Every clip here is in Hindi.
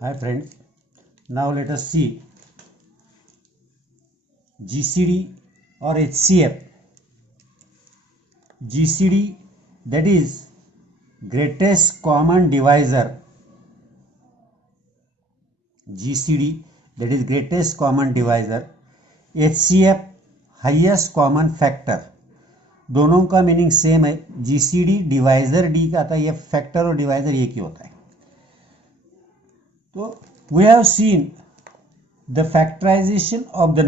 Hi friends, now let us see GCD or HCF. GCD, that is greatest common divisor. GCD, that is greatest common divisor. HCF, highest common factor. दोनों का मीनिंग सेम है. GCD डिवाइजर डी का आता है, ये फैक्टर और डिवाइजर एक ही होता है. तो we have seen the factorisation of the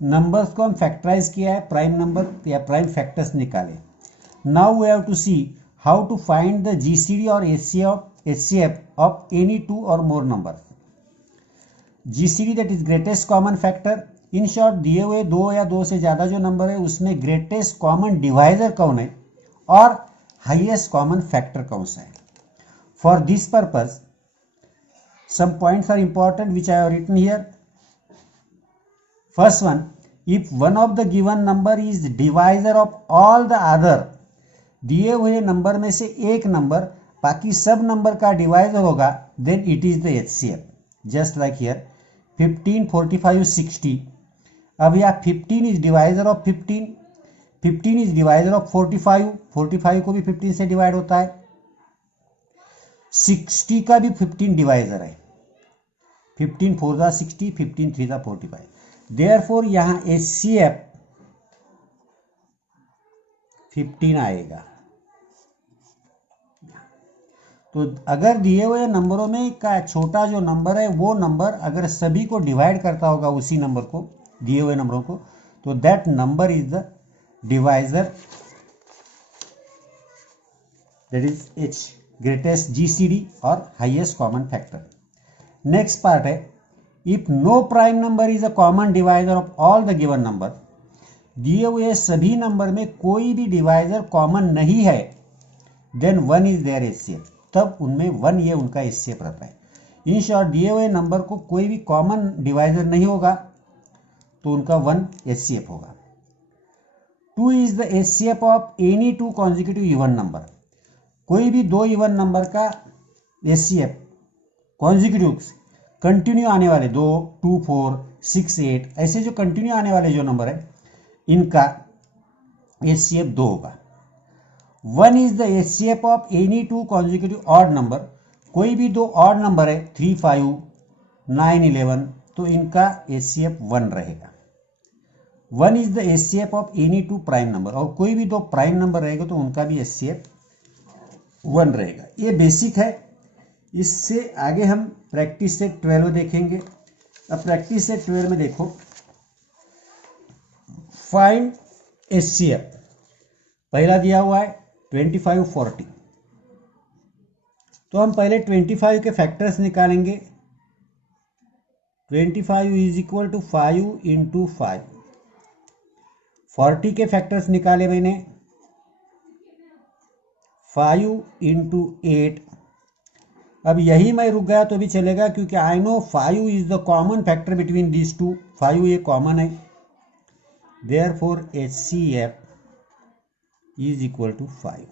numbers को हम फैक्टराइज किया है, प्राइम नंबर या प्राइम फैक्टर्स निकाले. Now we have to see how to find the GCD और एचसीएफ ऑफ एनी टू और more number. GCD that is greatest common factor. In short, दिए हुए दो या दो से ज्यादा जो नंबर है उसमें ग्रेटेस्ट कॉमन डिवाइजर कौन है और हाईएस्ट कॉमन फैक्टर कौन सा है. For this purpose some points are important which I have written here. First one, if one of the given number is divisor of all the other, दिए हुए नंबर में से एक नंबर बाकी सब नंबर का डिवाइजर होगा, then it is the HCF. Just like here 15, 45, 60. अब यहाँ 15 is divisor of 15, 15 is divisor of 45, 45 को भी 15 से डिवाइड होता है, 60 का भी 15 डिवाइजर है. 15 4 दा 60, 15 3 दा 45. देयरफॉर यहां HCF 15 आएगा. तो अगर दिए हुए नंबरों में का छोटा जो नंबर है वो नंबर अगर सभी को डिवाइड करता होगा उसी नंबर को, दिए हुए नंबरों को, तो that number is the divisor, that is H, greatest GCD और highest common factor. Next part है, if no prime number is a common divisor of all the given number. दिए हुए सभी नंबर में कोई भी डिवाइजर कॉमन नहीं है, देन 1 इज देयर HCF. तब उनमें 1 ये उनका HCF रहता है. इन शॉर्ट, दिए हुए नंबर को कोई भी कॉमन डिवाइजर नहीं होगा तो उनका 1 HCF होगा. 2 is the HCF of any two consecutive even number. कोई भी दो इवन नंबर का HCF कॉन्जिक्यूटिव कंटिन्यू आने वाले 2, 2, 4, 6, 8 ऐसे जो कंटिन्यू आने वाले जो नंबर है इनका HCF 2 होगा. 1 is the HCF of any two consecutive odd number. कोई भी दो ऑड नंबर है 3, 5, 9, 11, तो इनका HCF 1 रहेगा. 1 is the HCF of any to prime number. और कोई भी दो प्राइम नंबर रहेगा तो उनका भी HCF 1 रहेगा. ये बेसिक है. इससे आगे हम प्रैक्टिस सेट 12 देखेंगे. अब प्रैक्टिस सेट 12 में देखो, फाइंड HCF. पहला दिया हुआ है 25, 40. तो हम पहले 25 के फैक्टर्स निकालेंगे. 25 इज इक्वल टू 5 इंटू 5. 40 के फैक्टर्स निकाले मैंने, 5 इंटू 8. अब यही मैं रुक गया तो भी चलेगा क्योंकि I know 5 is the common factor between these two. 5 ये कॉमन है, therefore HCF is equal to 5.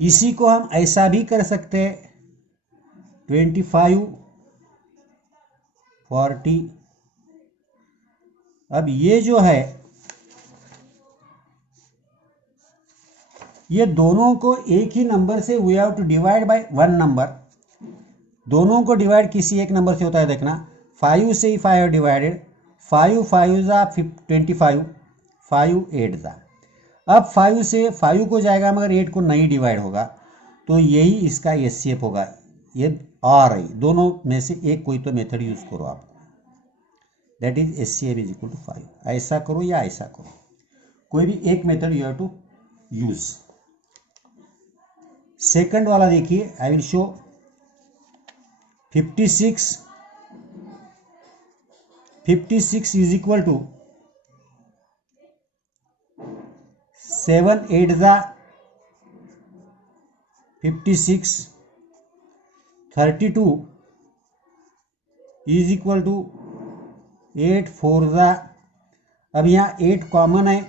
इसी को हम ऐसा भी कर सकते हैं, 25, 40. अब ये जो है ये दोनों को एक ही नंबर से we have to divide by one number. दोनों को डिवाइड किसी एक नंबर से होता है. देखना, 5 से ही 5 डिवाइडेड, 5 5 जा 25, 5 8 जा. अब 5 से 5 को जाएगा मगर 8 को नहीं डिवाइड होगा, तो यही इसका HCF होगा. ये और है, दोनों में से एक कोई तो मेथड यूज करो आप, that is HCF is equal to 5. ऐसा करो या ऐसा करो, कोई भी एक method you have to use. Second वाला देखिए, I will show 56 is equal to 7 8 जा 56. 32 इज इक्वल टू 8 4 जा. अब यहाँ 8 कॉमन है,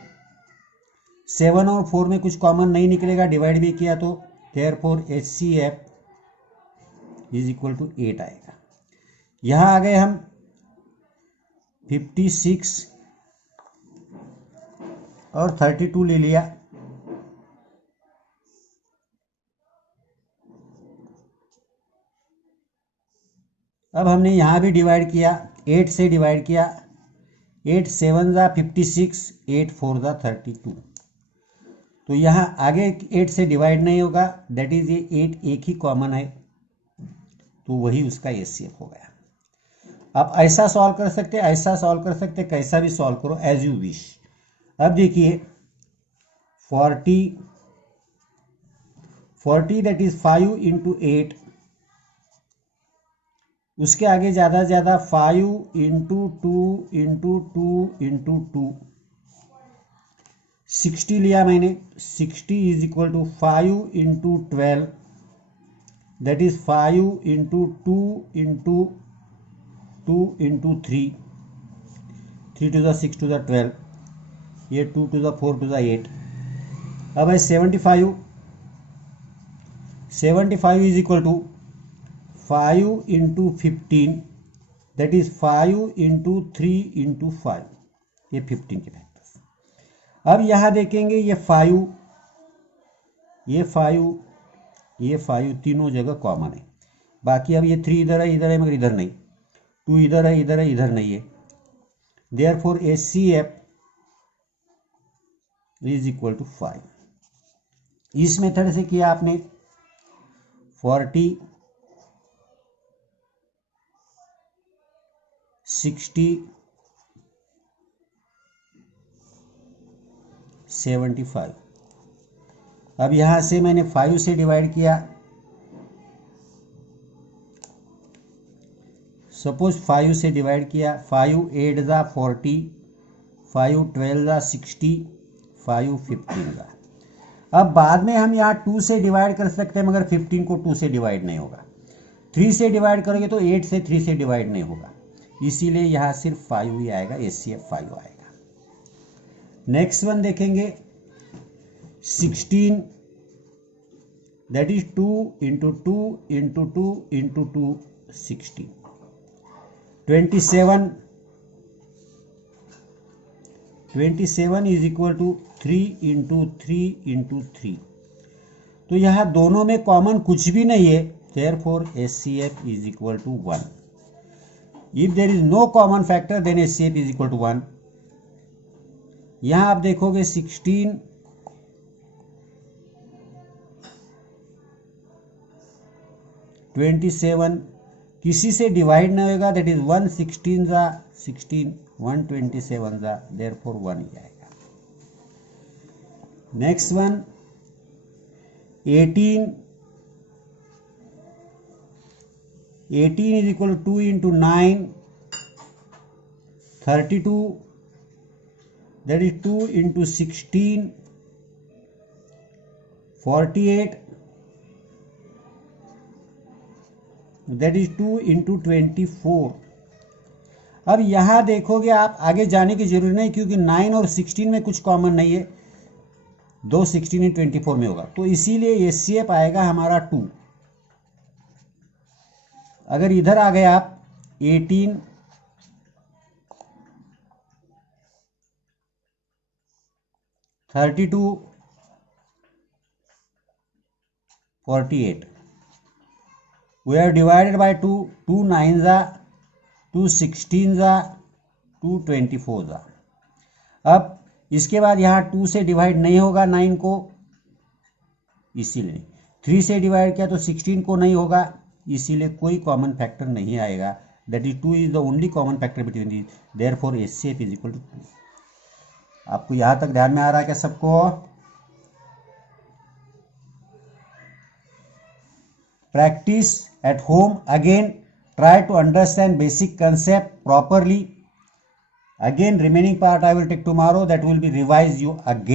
7 और 4 में कुछ कॉमन नहीं निकलेगा, डिवाइड भी किया तो. Therefore HCF is equal to 8 आएगा। यहाँ आ गए हम 56 और 32 ले लिया। अब हमने यहाँ भी डिवाइड किया, 8 से डिवाइड किया, 8 7 ज़ा 56, 8 4 ज़ा 32। तो यहाँ आगे 8 से डिवाइड नहीं होगा, दैट इज ये 8 एक ही कॉमन है, तो वही उसका एचसीएफ हो गया। आप ऐसा सॉल्व कर सकते, ऐसा सॉल्व कर सकते, कैसा भी सॉल्व करो एज यू विश। अब देखिए 40 दैट इज 5 इंटू 8, उसके आगे ज़्यादा से ज़्यादा 5 इंटू 2 इंटू 2 इंटू 2, 60 लिया मैंने। 60 is equal to 5 into 12, that is 5 into 2 into 2 into 3, 3 to the 6 to the 12, ये 2 टू द 4 टू द 8। अब है 75 is equal to 5 into 15, that is 5 into 3 into 5, ये 15 के फैक्टर्स। अब यहाँ देखेंगे ये 5, ये 5, ये 5 तीनों जगह कॉमन है। बाकी अब ये 3 इधर है मगर इधर नहीं, 2 इधर है इधर नहीं है। Therefore HCF is equal to 5। इस मेथड से किया आपने 40, 60, 75। अब यहां से मैंने 5 से डिवाइड किया, सपोज 5 से डिवाइड किया, 5 8 ज़ा 40, 5 12 ज़ा 60, 5 15 ज़ा। अब बाद में हम यहाँ 2 से डिवाइड कर सकते हैं, मगर 15 को 2 से डिवाइड नहीं होगा। 3 से डिवाइड करोगे तो 8 से 3 से डिवाइड नहीं होगा, इसीलिए यहाँ सिर्फ 5 ही आएगा, एचसीएफ 5 आएगा। नेक्स्ट वन देखेंगे 16, that is 2 into 2 into 2 into 2, 16। 27 is equal to 3 into 3 into 3। तो यहाँ दोनों में कॉमन कुछ भी नहीं है, therefore HCF is equal to 1। If there is no common factor then HCF is equal to 1। यहाँ आप देखोगे 16, 27 किसी से डिवाइड नहीं होगा, दैट इज 1 16 ज़ा 16, 1 27 ज़ा, देयरफॉर 1 ही आएगा। Next one 18 is equal to 2 into 9, 32, that is 2 into 16, 48, that is 2 into 24। अब यहाँ देखोगे आप, आगे जाने की जरूरत नहीं क्योंकि 9 और 16 में कुछ कॉमन नहीं है, 2 16 और 24 में होगा, तो इसीलिए एचसीएफ आएगा हमारा 2। अगर इधर आ गए आप 18, 32, 48, we are divided by 2, 2 9 ज़ा, 2 16 ज़ा, 2 24 ज़ा। अब इसके बाद यहाँ 2 से डिवाइड नहीं होगा 9 को, इसीलिए 3 से डिवाइड किया तो 16 को नहीं होगा, इसीलिए कोई कॉमन फैक्टर नहीं आएगा, that is 2 is the only common factor between these, therefore HCF is equal to 2। आपको यहाँ तक ध्यान में आ रहा है क्या सबको? Practice at home again, try to understand basic concept properly. Again remaining part I will take tomorrow, that will be revise you again.